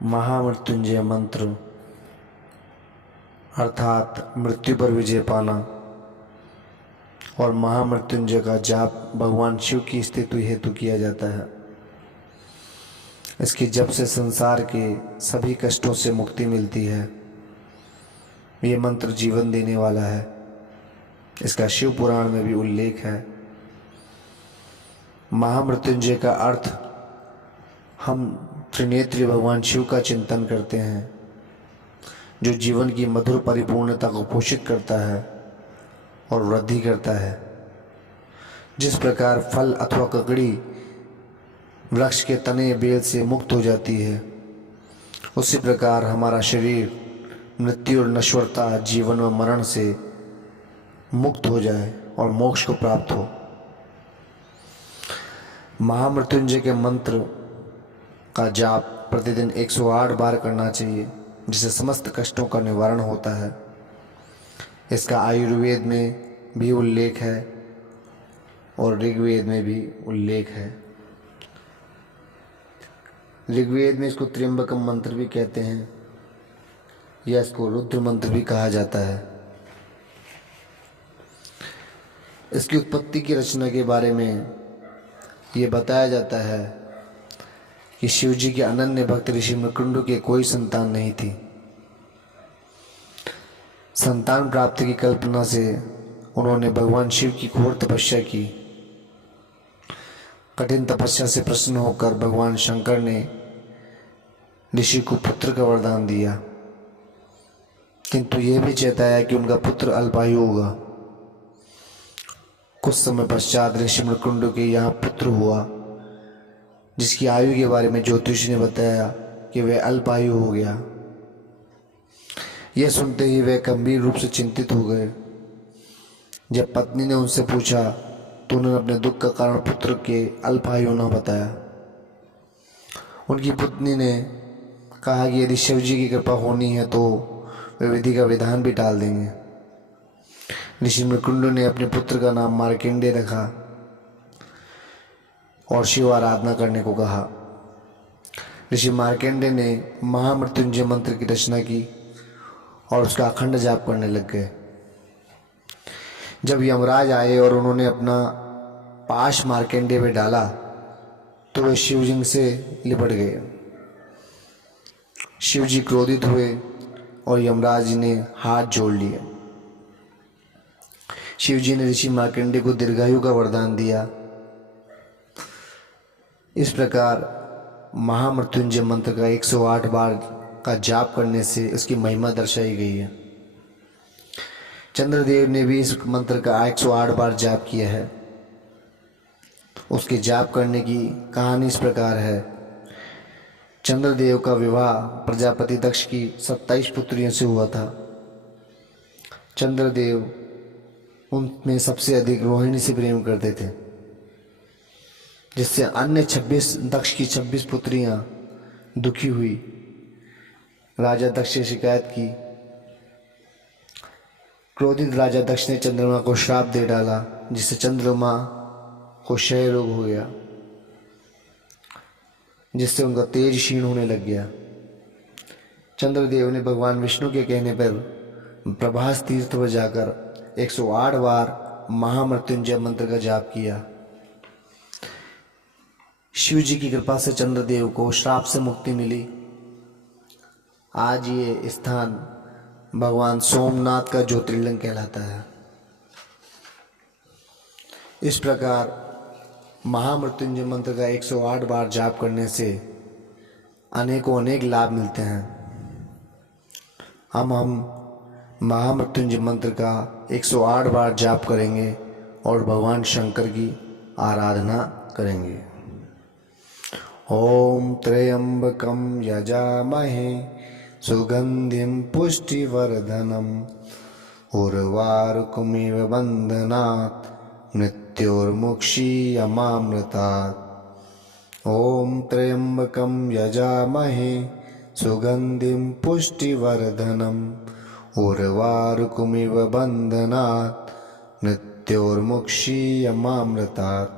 महामृत्युंजय मंत्र अर्थात मृत्यु पर विजय पाना और महामृत्युंजय का जाप भगवान शिव की स्तुति हेतु किया जाता है। इसके जप से संसार के सभी कष्टों से मुक्ति मिलती है। ये मंत्र जीवन देने वाला है। इसका शिव पुराण में भी उल्लेख है। महामृत्युंजय का अर्थ हम त्रिनेत्री भगवान शिव का चिंतन करते हैं, जो जीवन की मधुर परिपूर्णता को पोषित करता है और वृद्धि करता है। जिस प्रकार फल अथवा ककड़ी वृक्ष के तने बेल से मुक्त हो जाती है, उसी प्रकार हमारा शरीर मृत्यु और नश्वरता, जीवन व मरण से मुक्त हो जाए और मोक्ष को प्राप्त हो। महामृत्युंजय के मंत्र का जाप प्रतिदिन 108 बार करना चाहिए, जिससे समस्त कष्टों का निवारण होता है। इसका आयुर्वेद में भी उल्लेख है और ऋग्वेद में भी उल्लेख है। ऋग्वेद में इसको त्र्यंबकम मंत्र भी कहते हैं या इसको रुद्र मंत्र भी कहा जाता है। इसकी उत्पत्ति की रचना के बारे में ये बताया जाता है कि शिव जी के अनन्य भक्त ऋषि मृकुंडु के कोई संतान नहीं थी। संतान प्राप्ति की कल्पना से उन्होंने भगवान शिव की घोर तपस्या की। कठिन तपस्या से प्रसन्न होकर भगवान शंकर ने ऋषि को पुत्र का वरदान दिया, किंतु यह भी चेताया कि उनका पुत्र अल्पायु होगा। कुछ समय पश्चात ऋषि मृकुंडु के यहाँ पुत्र हुआ, जिसकी आयु के बारे में ज्योतिषी ने बताया कि वह अल्पायु हो गया। यह सुनते ही वे गंभीर रूप से चिंतित हो गए। जब पत्नी ने उनसे पूछा तो उन्होंने अपने दुख का कारण पुत्र के अल्पायु होना बताया। उनकी पत्नी ने कहा कि यदि शिव जी की कृपा होनी है तो वे विधि का विधान भी टाल देंगे। ऋषि मृकुंडु ने अपने पुत्र का नाम मार्कंडेय रखा और शिव आराधना करने को कहा। ऋषि मार्कंडेय ने महामृत्युंजय मंत्र की रचना की और उसका अखंड जाप करने लग गए। जब यमराज आए और उन्होंने अपना पाश मार्कंडेय पे डाला तो वे शिवलिंग से लिपट गए। शिव जी क्रोधित हुए और यमराज जी ने हाथ जोड़ लिए। शिव जी ने ऋषि मार्कंडेय को दीर्घायु का वरदान दिया। इस प्रकार महामृत्युंजय मंत्र का 108 बार का जाप करने से उसकी महिमा दर्शाई गई है। चंद्रदेव ने भी इस मंत्र का 108 बार जाप किया है। उसके जाप करने की कहानी इस प्रकार है। चंद्रदेव का विवाह प्रजापति दक्ष की 27 पुत्रियों से हुआ था। चंद्रदेव उनमें सबसे अधिक रोहिणी से प्रेम करते थे, जिससे अन्य 26 दक्ष की 26 पुत्रियां दुखी हुई। राजा दक्ष से शिकायत की। क्रोधित राजा दक्ष ने चंद्रमा को श्राप दे डाला, जिससे चंद्रमा को क्षय रोग हो गया, जिससे उनका तेज क्षीण होने लग गया। चंद्रदेव ने भगवान विष्णु के कहने पर प्रभास तीर्थ पर जाकर 108 बार महामृत्युंजय मंत्र का जाप किया। शिव जी की कृपा से चंद्रदेव को श्राप से मुक्ति मिली। आज ये स्थान भगवान सोमनाथ का ज्योतिर्लिंग कहलाता है। इस प्रकार महामृत्युंजय मंत्र का 108 बार जाप करने से अनेकों अनेक लाभ मिलते हैं। हम महामृत्युंजय मंत्र का 108 बार जाप करेंगे और भगवान शंकर की आराधना करेंगे। ओम त्र्यंबकं यजामहे सुगंधिं पुष्टिवर्धनम् उर्वारुकमिव बन्धनात् मृत्योर्मुक्षीयमामृतात्। ओम त्र्यंबकं यजामहे सुगंधिं पुष्टिवर्धनम् उर्वारुकमिव बन्धनात् मृत्योर्मुक्षीयमामृतात्।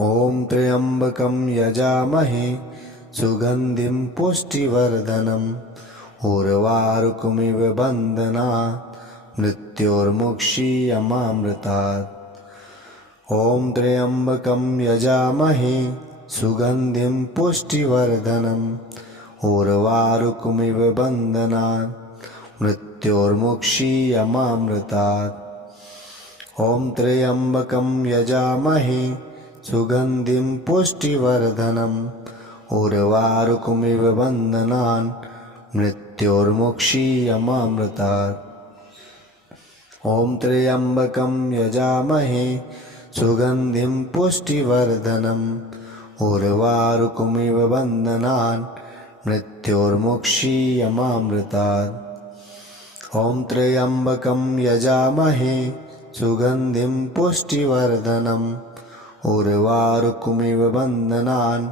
ओम त्र्यंबकं यजामहे सुगन्धिं पुष्टिवर्धनम् उर्वारुकमिव बन्धनात् मृत्योर्मुक्षीयमामृतात्। ॐ त्र्यम्बकं यजामहे सुगन्धिं पुष्टिवर्धनम् उर्वारुकमिव बन्धनात् मृत्योर्मुक्षीयमामृतात्। ॐ त्र्यम्बकं यजामहे सुगन्धिं पुष्टिवर्धनम् उर्वारुकमिव बन्धनान् मृत्योर्मुक्षीयमामृतात्। ॐ त्र्यम्बकं यजामहे सुगन्धिं पुष्टिवर्धनम् उर्वारुकमिव बन्धनान् मृत्योर्मुक्षीयमामृतात्। ॐ त्र्यम्बकं यजामहे सुगन्धिं पुष्टिवर्धनम् उर्वारुकमिव बन्धनान्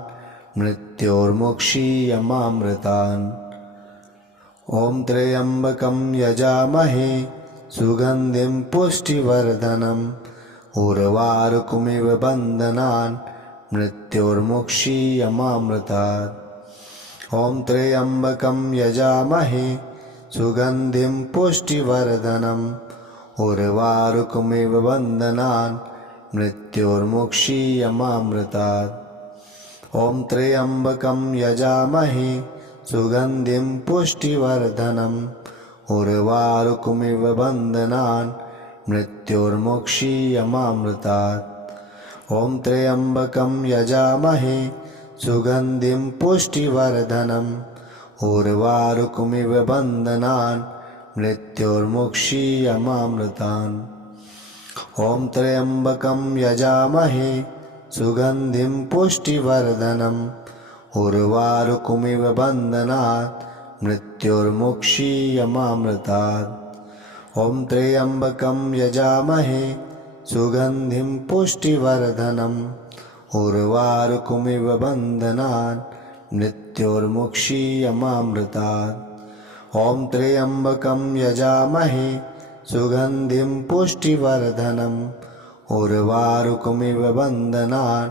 मृत्योर्मुक्षीयमामृतात्। ॐ त्र्यम्बकं यजामहे सुगन्धिं पुष्टिवर्धनम् उर्वारुकमिव बन्धनान् मृत्योर्मुक्षीयमामृतात्। ॐ त्र्यम्बकं यजामहे सुगन्धिं पुष्टिवर्धनम् उर्वारुकमिव बन्धनान् मृत्योर्मुक्षीयमामृतात्। ॐ त्र्यम्बकं यजामहे सुगन्धिं पुष्टिवर्धनम् उर्वारुकमिव बन्धनान् मृत्योर्मुक्षीयमामृतात्। ॐ त्र्यम्बकं यजामहे सुगन्धिं पुष्टिवर्धनम् उर्वारुकमिव बन्धनान् मृत्योर्मुक्षीयमामृतात्। ॐ त्र्यम्बकं यजामहे सुगन्धिं पुष्टिवर्धनम् उर्वारुकमिव बन्धनात् मृत्योर्मुक्षीयमामृतात्। ॐ त्र्यम्बकं यजामहे सुगन्धिं पुष्टिवर्धनम् उर्वारुकमिव बन्धनान् मृत्योर्मुक्षीयमामृतात्। ॐ त्र्यम्बकं यजामहे सुगन्धिं पुष्टिवर्धनम् उर्वारुकमिव बन्धनान्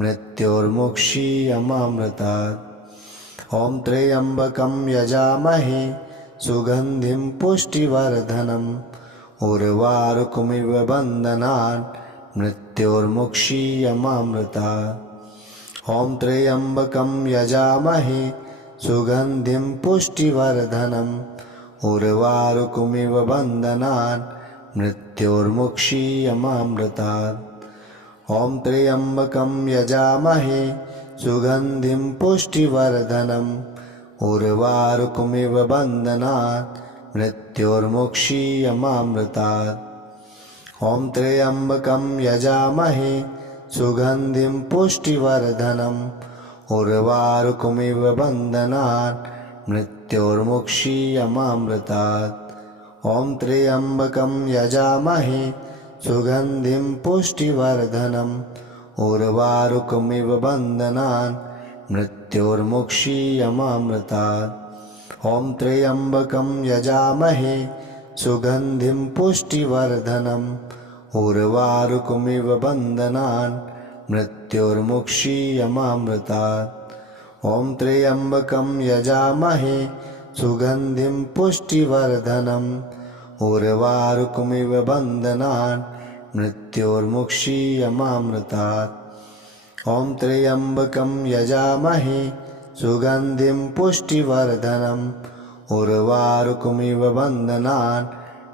मृत्योर्मुक्षीयमामृतात्। ॐ त्र्यम्बकं यजामहे सुगन्धिं पुष्टिवर्धनम् उर्वारुकमिव बन्धनान् मृत्योर्मुक्षीयमामृतात्। ॐ त्र्यम्बकं यजामहे सुगन्धिं पुष्टिवर्धनम् उर्वारुकमिव बन्धनान् मृत्योर्मुक्षीयमामृतात्। ॐ त्र्यम्बकं यजामहे सुगन्धिं पुष्टिवर्धनम् उर्वारुकमिव बन्धनान् मृत्योर्मुक्षीयमामृतात्। ॐ त्र्यम्बकं यजामहे सुगन्धिं पुष्टिवर्धनम् उर्वारुकमिव बन्धनान् मृत्योर्मुक्षीयमामृतात्। ॐ त्र्यम्बकं यजामहे सुगन्धिं पुष्टिवर्धनम् उर्वारुकमिव बन्धनान् मृत्योर्मुक्षीयमामृतात्। ॐ त्र्यम्बकं यजामहे सुगन्धिं पुष्टिवर्धनम् उर्वारुकमिव बन्धनान् मृत्योर्मुक्षीयमामृतात्। ॐ त्र्यम्बकं यजामहे सुगन्धिं पुष्टिवर्धनम् उर्वारुकमिव बन्धनान् मृत्योर्मुक्षीयमामृतात्। ॐ त्र्यम्बकं यजामहे सुगन्धिं पुष्टिवर्धनम् उर्वारुकमिव बन्धनान्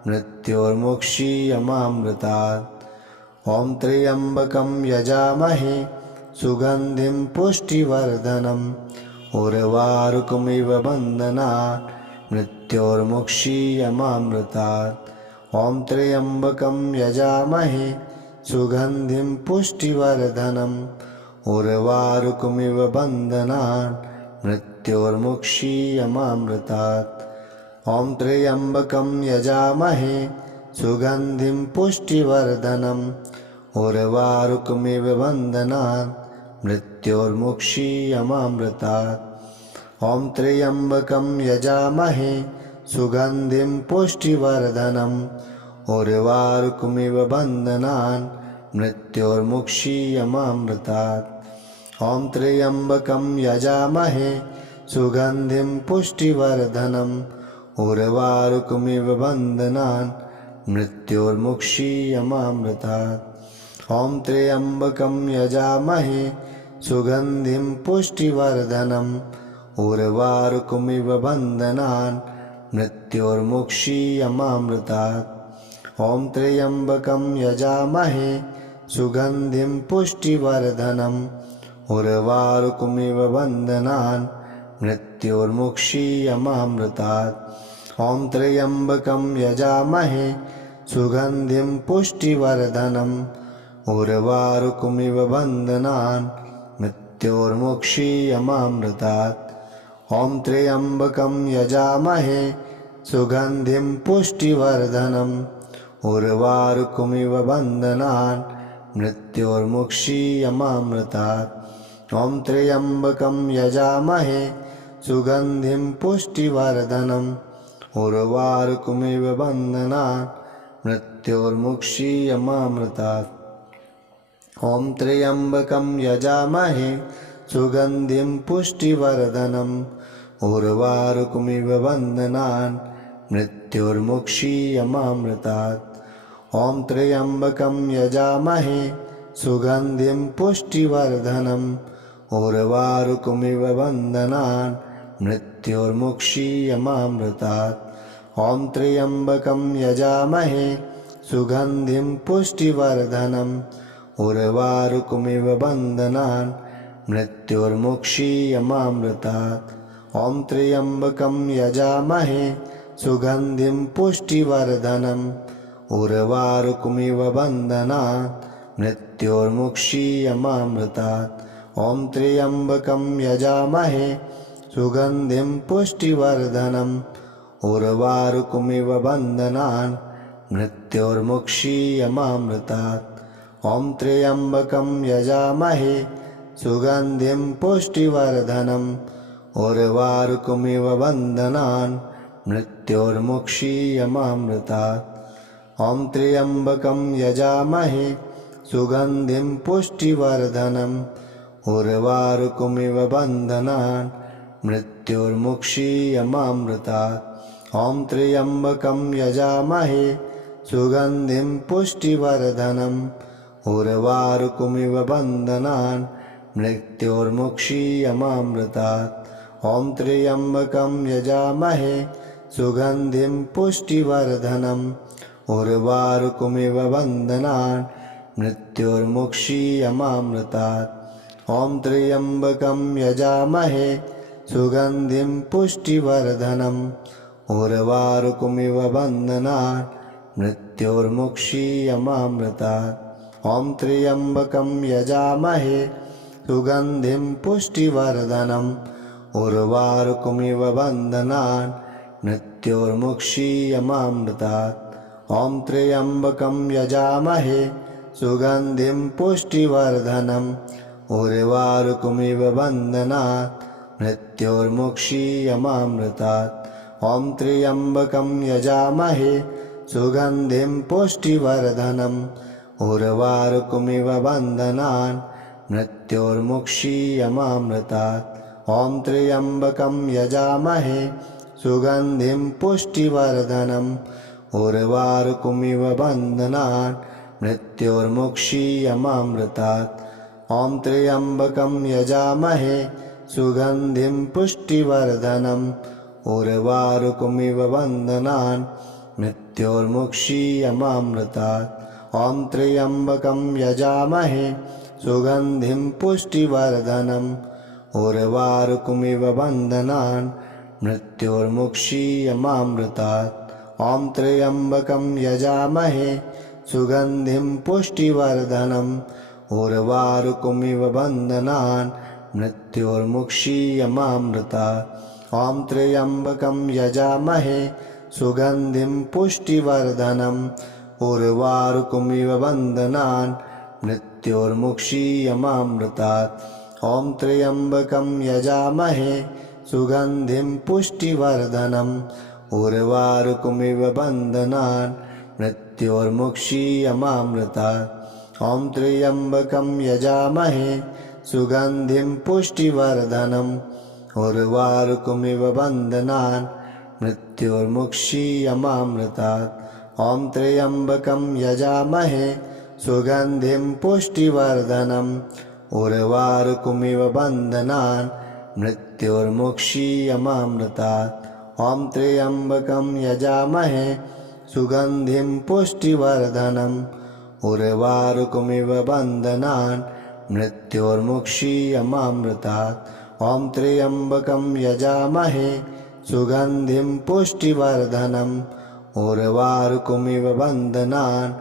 मृत्योर्मुक्षीयमामृतात्। ॐ त्र्यम्बकं यजामहे सुगन्धिं पुष्टिवर्धनम् उर्वारुकमिव बन्धनान् मृत्योर्मुक्षीयमामृतात्। ॐ त्र्यम्बकं यजामहे सुगन्धिं पुष्टिवर्धनम् उर्वारुकमिव बन्धनान् मृत्योर्मुक्षीयमामृतात्। ॐ त्र्यम्बकं यजामहे सुगन्धिं पुष्टिवर्धनम् उर्वारुकमिव बन्धनान् मृत्योर्मुक्षीयमामृतात्। ॐ त्र्यम्बकं यजामहे सुगन्धिं पुष्टिवर्धनम् उर्वारुकमिव बन्धनान् मृत्योर्मुक्षीयमामृतात्। ॐ त्र्यम्बकं यजामहे सुगन्धिं पुष्टिवर्धनम् उर्वारुकमिव बन्धनान् मृत्योर्मुक्षीयमामृतात्। ॐ त्र्यम्बकं यजामहे सुगन्धिं पुष्टिवर्धनम् उर्वारुकमिव बन्धनान् मृत्योर्मुक्षीयमामृतात्। ॐ त्र्यम्बकं यजामहे सुगन्धिं पुष्टिवर्धनम् उर्वारुकमिव बन्धनान् मृत्योर्मुक्षीयमामृतात्। ॐ त्र्यम्बकं यजामहे सुगन्धिं पुष्टिवर्धनम् उर्वारुकमिव बन्धनान् मृत्योर्मुक्षीयमामृतात्। ॐ त्र्यम्बकं यजामहे सुगन्धिं पुष्टिवर्धनम् उर्वारुकमिव बन्धनान् मृत्योर्मुक्षीयमामृतात्। ॐ त्र्यम्बकं यजामहे सुगन्धिं पुष्टिवर्धनम् उर्वारुकमिव बन्धनान् मृत्योर्मुक्षीयमामृतात्। ॐ त्र्यम्बकं यजामहे सुगन्धिं पुष्टिवर्धनम् उर्वारुकमिव बन्धनान् मृत्योर्मुक्षीयमामृतात्। ॐ त्र्यम्बकं यजामहे सुगन्धिं पुष्टिवर्धनम् उर्वारुकमिव बन्धनान् मृत्योर्मुक्षीयमामृतात्। ॐ त्र्यम्बकं यजामहे सुगन्धिं पुष्टिवर्धनम् उर्वारुकमिव बन्धनान् मृत्योर्मुक्षीयमामृतात्। ॐ त्र्यम्बकं यजामहे सुगन्धिं पुष्टिवर्धनम् उर्वारुकमिव बन्धनान् मृत्योर्मुक्षीयमामृतात्। ॐ त्र्यम्बकं यजामहे सुगन्धिं पुष्टिवर्धनम् उर्वारुकमिव बन्धनान् मृत्योर्मुक्षीयमामृतात्। ॐ त्र्यम्बकं यजामहे सुगन्धिं पुष्टिवर्धनम् उर्वारुकमिव बन्धनान् मृत्योर्मुक्षीयमामृतात्। ॐ त्र्यम्बकं यजामहे सुगन्धिं पुष्टिवर्धनम् उर्वारुकमिव बन्धनान् मृत्योर्मुक्षीयमामृतात्। ॐ त्र्यम्बकं यजामहे सुगन्धिं पुष्टिवर्धनम् उर्वारुकमिव बन्धनान् मृत्योर्मुक्षीयमामृतात्। ॐ त्र्यम्बकं यजामहे सुगन्धिं पुष्टिवर्धनम् उर्वारुकमिव बन्धनान् मृत्योर्मुक्षीयमामृतात्। ॐ त्र्यम्बकं यजामहे सुगन्धिं पुष्टिवर्धनम् उर्वारुकमिव बन्धनान् मृत्योर्मुक्षीयमामृतात्। ॐ त्र्यम्बकं यजामहे सुगन्धिं पुष्टिवर्धनम् उर्वारुकमिव बन्धनान् मृत्योर्मुक्षीयमामृतात्। ॐ त्र्यम्बकं यजामहे सुगन्धिं पुष्टिवर्धनम् उर्वारुकमिव बन्धनान् मृत्योर्मुक्षीयमामृतात्। ॐ त्र्यम्बकं यजामहे सुगन्धिं पुष्टिवर्धनम् उर्वारुकमिव बन्धनान् मृत्योर्मुक्षीयमामृतात्। ॐ त्र्यम्बकं यजामहे सुगन्धिं पुष्टिवर्धनम् उर्वारुकमिव बन्धनान् मृत्योर्मुक्षीयमामृतात्। ॐ त्र्यम्बकं यजामहे सुगन्धिं पुष्टिवर्धनम् उर्वारुकमिव बन्धनान् मृत्योर्मुक्षीयमामृतात्। ॐ त्र्यम्बकं यजामहे सुगन्धिं पुष्टिवर्धनम् उर्वारुकमिव बन्धनान् मृत्योर्मुक्षीयमामृतात्। ॐ त्र्यम्बकं यजामहे सुगन्धिं पुष्टिवर्धनम् उर्वारुकमिव बन्धनान् मृत्योर्मुक्षीयमामृतात्। ॐ त्र्यम्बकं यजामहे सुगन्धिं पुष्टिवर्धनम् उर्वारुकमिव बन्धनान् मृत्योर्मुक्षीयमामृतात्। ॐ त्र्यम्बकं यजामहे सुगन्धिं पुष्टिवर्धनम् उर्वारुकमिव बन्धनान् मृत्योर्मुक्षीयमामृतात्। ॐ त्र्यम्बकं यजामहे सुगन्धिं पुष्टिवर्धनम् उर्वारुकमिव बन्धनान् मृत्योर्मुक्षीयमामृतात्। ॐ त्र्यम्बकं यजामहे सुगन्धिं पुष्टिवर्धनम् उर्वारुकमिव बन्धनान् मृत्योर्मुक्षीयमामृतात्। ॐ त्र्यम्बकं यजामहे सुगन्धिं पुष्टिवर्धनम् उर्वारुकमिव बन्धनान् मृत्योर्मुक्षीयमामृतात्। ॐ त्र्यम्बकं यजामहे सुगन्धिं पुष्टिवर्धनम् उर्वारुकमिव बन्धनान्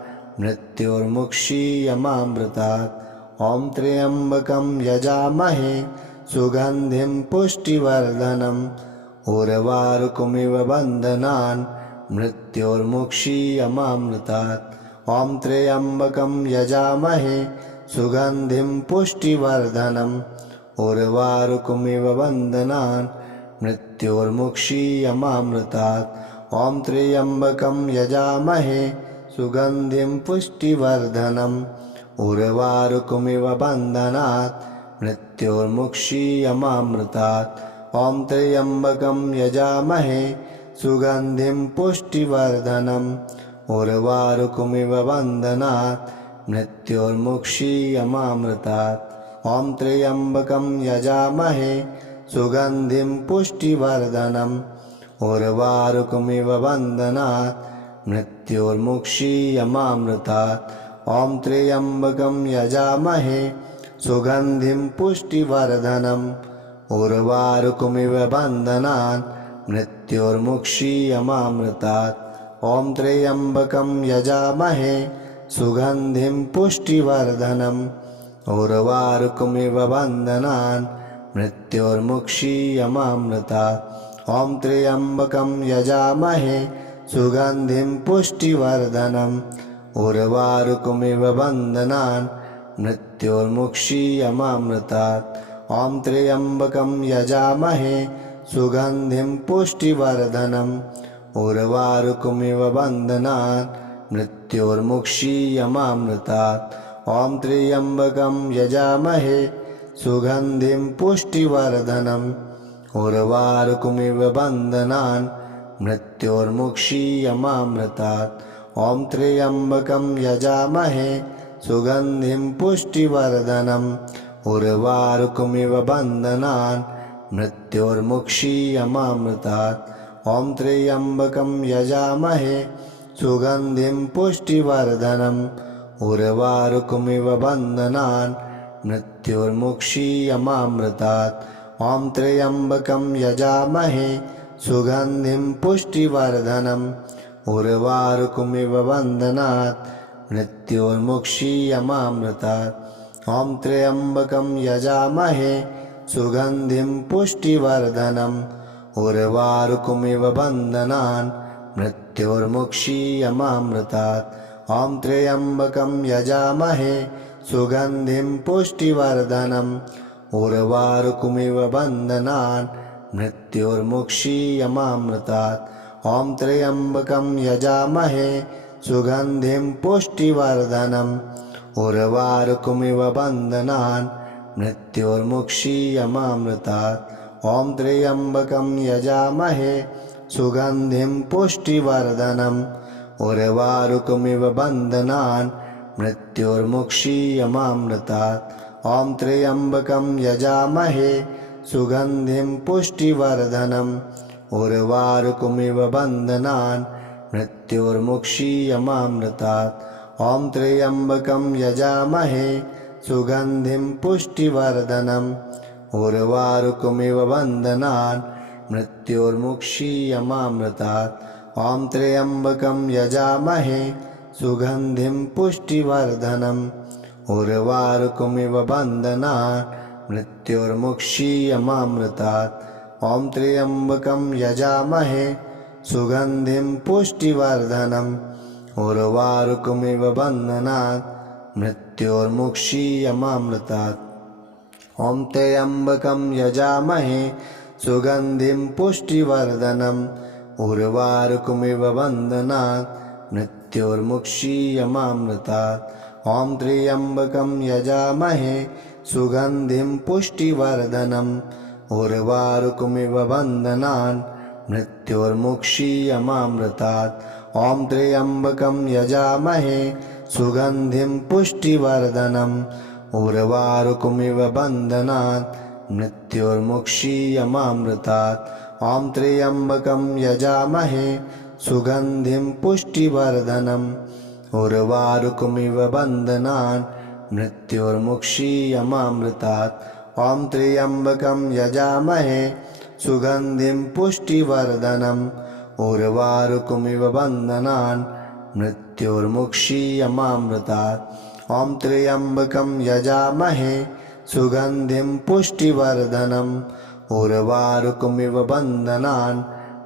मृत्योर्मुक्षीयमामृतात्। ॐ त्र्यम्बकं यजामहे सुगन्धिं पुष्टिवर्धनम् उर्वारुकमिव बन्धनान् मृत्योर्मुक्षीयमामृतात्। ॐ त्र्यम्बकं यजामहे सुगन्धिं पुष्टिवर्धनम् उर्वारुकमिव बन्धनान् मृत्योर्मुक्षीयमामृतात्। ॐ त्र्यम्बकं यजामहे सुगन्धिं पुष्टिवर्धनम् उर्वारुकमिव बन्धनात् मृत्योर्मुक्षीयमामृतात्। ॐ त्र्यम्बकं यजामहे सुगन्धिं पुष्टिवर्धनम् उर्वारुकमिव बन्धनात् मृत्योर्मुक्षीयमामृतात्। ॐ त्र्यम्बकं यजामहे सुगन्धिं पुष्टिवर्धनम् उर्वारुकमिव बन्धनात् मृत्योर्मुक्षीयमामृतात्। ॐ त्र्यम्बकं यजामहे सुगन्धिं पुष्टिवर्धनम् उर्वारुकमिव बन्धनान् मृत्योर्मुक्षीयमामृतात्। ॐ त्र्यम्बकं यजामहे सुगन्धिं पुष्टिवर्धनम् उर्वारुकमिव बन्धनान् मृत्योर्मुक्षीयमामृतात्। ॐ त्र्यम्बकं यजामहे सुगन्धिं पुष्टिवर्धनम् उर्वारुकमिव बन्धनान् मृत्योर्मुक्षीयमामृतात्। ॐ त्र्यम्बकं यजामहे सुगन्धिं पुष्टिवर्धनम् उर्वारुकमिव बन्धनान् मृत्योर्मुक्षीयमामृतात्। ॐ त्र्यम्बकं यजामहे सुगन्धिं पुष्टिवर्धनम् उर्वारुकमिव बन्धनान् मृत्योर्मुक्षीयमामृतात्। ॐ त्र्यम्बकं यजामहे सुगन्धिं पुष्टिवर्धनम् उर्वारुकमिव बन्धनान् मृत्योर्मुक्षीयमामृतात्। ॐ त्र्यम्बकं यजामहे सुगन्धिं पुष्टिवर्धनम् उर्वारुकमिव बन्धनान् मृत्योर्मुक्षीयमामृतात्। ॐ त्र्यम्बकं यजामहे सुगन्धिं पुष्टिवर्धनम् उर्वारुकमिव बन्धनात् मृत्योर्मुक्षीयमामृतात्। ॐ त्र्यम्बकं यजामहे सुगन्धिं पुष्टिवर्धनम् उर्वारुकमिव बन्धनान् मृत्योर्मुक्षीयमामृतात्। ॐ त्र्यम्बकं यजामहे सुगन्धिं पुष्टिवर्धनम् उर्वारुकमिव बन्धनान् मृत्योर्मुक्षीयमामृतात्। ॐ त्र्यम्बकं यजामहे सुगन्धिं पुष्टिवर्धनम् उर्वारुकमिव बन्धनान् मृत्योर्मुक्षीयमामृतात्। ॐ त्र्यम्बकं यजामहे सुगन्धिं पुष्टिवर्धनम् उर्वारुकमिव बन्धनान् मृत्योर्मुक्षीयमामृतात्। ॐ त्र्यम्बकं यजामहे सुगन्धिं पुष्टिवर्धनम् उर्वारुकमिव बन्धनान् मृत्योर्मुक्षीयमामृतात्। ॐ त्र्यम्बकं यजामहे सुगन्धिं पुष्टिवर्धनम् उर्वारुकमिव बन्धनान् मृत्योर्मुक्षीयमामृतात्। ॐ त्र्यम्बकं यजामहे सुगन्धिं पुष्टिवर्धनम् उर्वारुकमिव बन्धनान् मृत्योर्मुक्षीयमामृतात्। ॐ त्र्यम्बकं यजामहे सुगन्धिं पुष्टिवर्धनम् उर्वारुकमिव बन्धनान् मृत्योर्मुक्षीयमामृतात्। ॐ त्र्यम्बकं यजामहे सुगन्धिं पुष्टिवर्धनम् उर्वारुकमिव बन्धनान् मृत्योर्मुक्षीयमामृतात्। ॐ त्र्यम्बकं यजामहे सुगन्धिं पुष्टिवर्धनम् उर्वारुकमिव बन्धनान् मृत्योर्मुक्षीयमामृतात्। ॐ त्र्यम्बकं यजामहे सुगन्धिं पुष्टिवर्धनम् उर्वारुकमिव बन्धनात् मृत्योर्मुक्षीयमामृतात्। ॐ त्र्यम्बकं यजामहे सुगन्धिं पुष्टिवर्धनम् उर्वारुकमिव बन्धनान् मृत्योर्मुक्षीयमामृतात्। ॐ त्र्यम्बकं यजामहे सुगन्धिं पुष्टिवर्धनम् उर्वारुकमिव बन्धनान् मृत्योर्मुक्षीयमामृतात्। ॐ त्र्यम्बकं यजामहे सुगन्धिं पुष्टिवर्धनम् उर्वारुकमिव बन्धनान्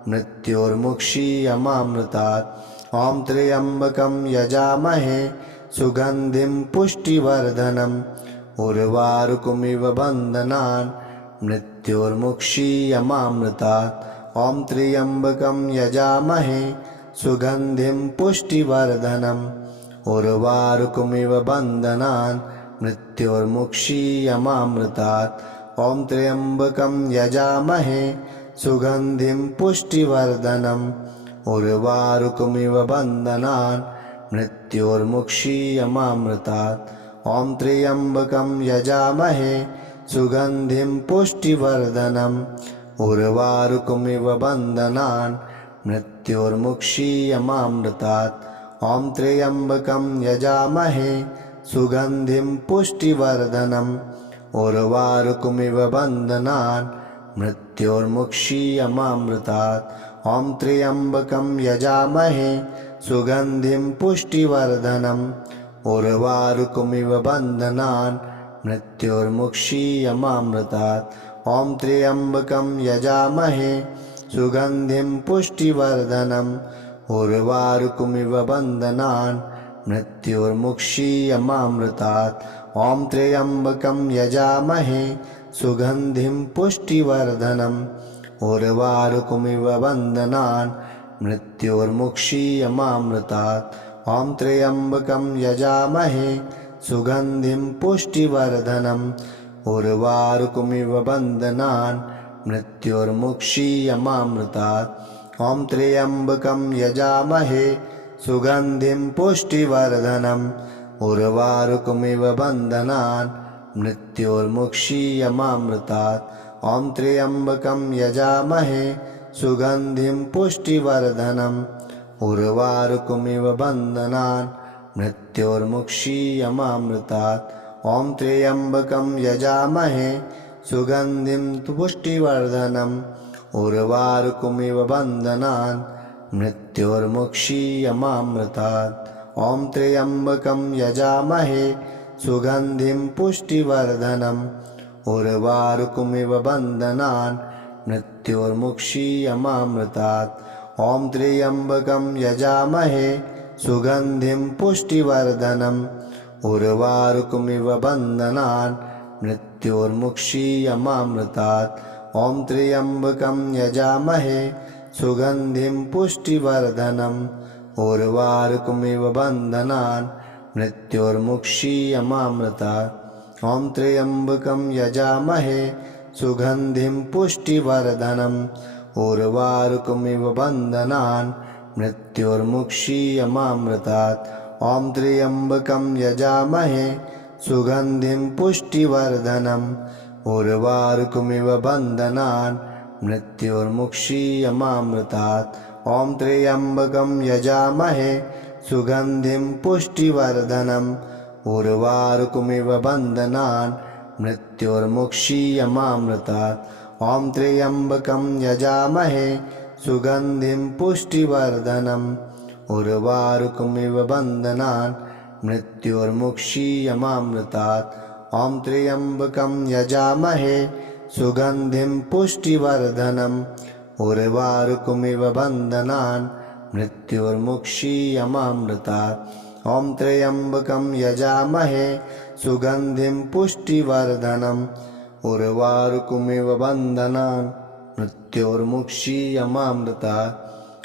मृत्योर्मुक्षीयमामृतात्। ॐ त्र्यम्बकं यजामहे सुगन्धिं पुष्टिवर्धनम् उर्वारुकमिव बन्धनान् मृत्योर्मुक्षीयमामृतात्। ॐ त्र्यम्बकं यजामहे सुगन्धिं पुष्टिवर्धनम् उर्वारुकमिव बन्धनान् मृत्योर्मुक्षीयमामृतात्। ॐ त्र्यम्बकं यजामहे सुगन्धिं पुष्टिवर्धनम् उर्वारुकमिव बन्धनान् मृत्योर्मुक्षीयमामृतात्। ॐ त्र्यम्बकं यजामहे सुगन्धिं पुष्टिवर्धनम् उर्वारुकमिव बन्धनान् मृत्योर्मुक्षीयमामृतात्। ॐ त्र्यम्बकं यजामहे सुगन्धिं पुष्टिवर्धनम् उर्वारुकमिव बन्धनान् मृत्योर्मुक्षीयमामृतात्। ॐ त्र्यम्बकं यजामहे सुगन्धिं पुष्टिवर्धनम् उर्वारुकमिव बन्धनान् मृत्योर्मुक्षीयमामृतात्। ॐ त्र्यम्बकं यजामहे सुगन्धिं पुष्टिवर्धनम् उर्वारुकमिव बन्धनान् मृत्योर्मुक्षीयमामृतात्। ॐ त्र्यम्बकं यजामहे सुगन्धिं पुष्टिवर्धनम् उर्वारुकमिव बन्धनान् मृत्योर्मुक्षीयमामृतात्। ॐ त्र्यम्बकं यजामहे सुगन्धिं पुष्टिवर्धनम् उर्वारुकमिव बन्धनान् मृत्योर्मुक्षीयमामृतात्। ॐ त्र्यम्बकं यजामहे सुगन्धिं पुष्टिवर्धनम् उर्वारुकमिव बन्धनान् मृत्योर्मुक्षीयमामृतात्। ॐ त्र्यम्बकं यजामहे सुगन्धिं पुष्टिवर्धनम् उर्वारुकमिव बन्धनान् मृत्योर्मुक्षीयमामृतात्। ॐ त्र्यम्बकं यजामहे सुगन्धिं पुष्टिवर्धनम् उर्वारुकमिव बन्धनान् मृत्योर्मुक्षीयमामृतात्। ॐ त्र्यम्बकं यजामहे सुगन्धिं पुष्टिवर्धनम् उर्वारुकमिव बन्धनान् मृत्योर्मुक्षीयमामृतात्। ॐ त्र्यम्बकं यजामहे सुगन्धिं पुष्टिवर्धनम् उर्वारुकमिव बन्धनान् मृत्योर्मुक्षीयमामृतात्। ॐ त्र्यम्बकं यजामहे सुगन्धिं पुष्टिवर्धनम् उर्वारुकमिव बन्धनान् मृत्योर्मुक्षीयमामृतात्। ॐ त्र्यम्बकं यजामहे सुगन्धिं पुष्टिवर्धनम् उर्वारुकमिव बन्धनान् मृत्योर्मुक्षीयमामृतात्। ॐ त्र्यम्बकं यजामहे सुगन्धिं पुष्टिवर्धनम् उर्वारुकमिव बन्धनान् मृत्योर्मुक्षीयमामृतात्। ॐ त्र्यम्बकं यजामहे सुगन्धिं पुष्टिवर्धनम् उर्वारुकमिव बन्धनान् मृत्योर्मुक्षीयमामृतात्। ॐ त्र्यम्बकं यजामहे सुगन्धिं पुष्टिवर्धनम् उर्वारुकमिव बन्धनान् मृत्योर्मुक्षीयमामृतात्। ॐ त्र्यम्बकं यजामहे सुगन्धिं पुष्टिवर्धनम् उर्वारुकमिव बन्धनान् मृत्योर्मुक्षीयमामृतात्। ॐ त्र्यम्बकं यजामहे सुगन्धिं पुष्टिवर्धनम् उर्वारुकमिव बन्धनान् मृत्योर्मुक्षीयमामृतात्।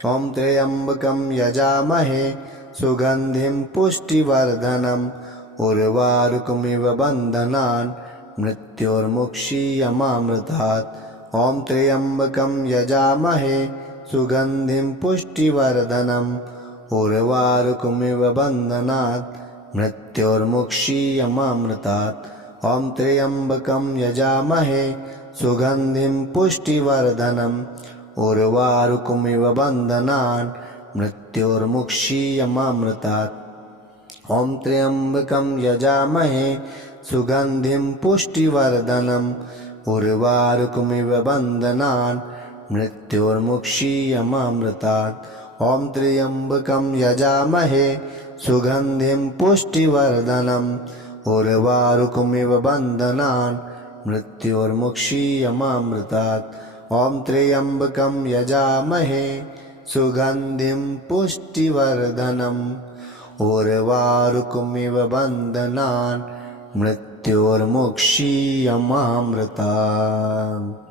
ॐ त्र्यम्बकं यजामहे सुगन्धिं पुष्टिवर्धनम् उर्वारुकमिव बन्धनान् मृत्योर्मुक्षीयमामृतात्। ॐ त्र्यम्बकं यजामहे सुगन्धिं पुष्टिवर्धनम् उर्वारुकमिव बन्धनात् मृत्योर्मुक्षीयमामृतात्। ॐ त्र्यम्बकं यजामहे सुगन्धिं पुष्टिवर्धनम् उर्वारुकमिव बन्धनान् मृत्योर्मुक्षीयमामृतात्। ॐ त्र्यम्बकं यजामहे सुगन्धिं पुष्टिवर्धनम् उर्वारुकमिव बन्धनान् मृत्योर्मुक्षीयमामृतात्। ॐ त्र्यम्बकं यजामहे सुगन्धिं पुष्टिवर्धनम् उर्वारुकमिव बन्धनान् मृत्योर्मुक्षीयमामृतात्। ॐ त्र्यम्बकं यजामहे सुगन्धिं पुष्टिवर्धनम् उर्वारुकमिव बन्धनान् मृत्योर्मुक्षीयमामृतात्।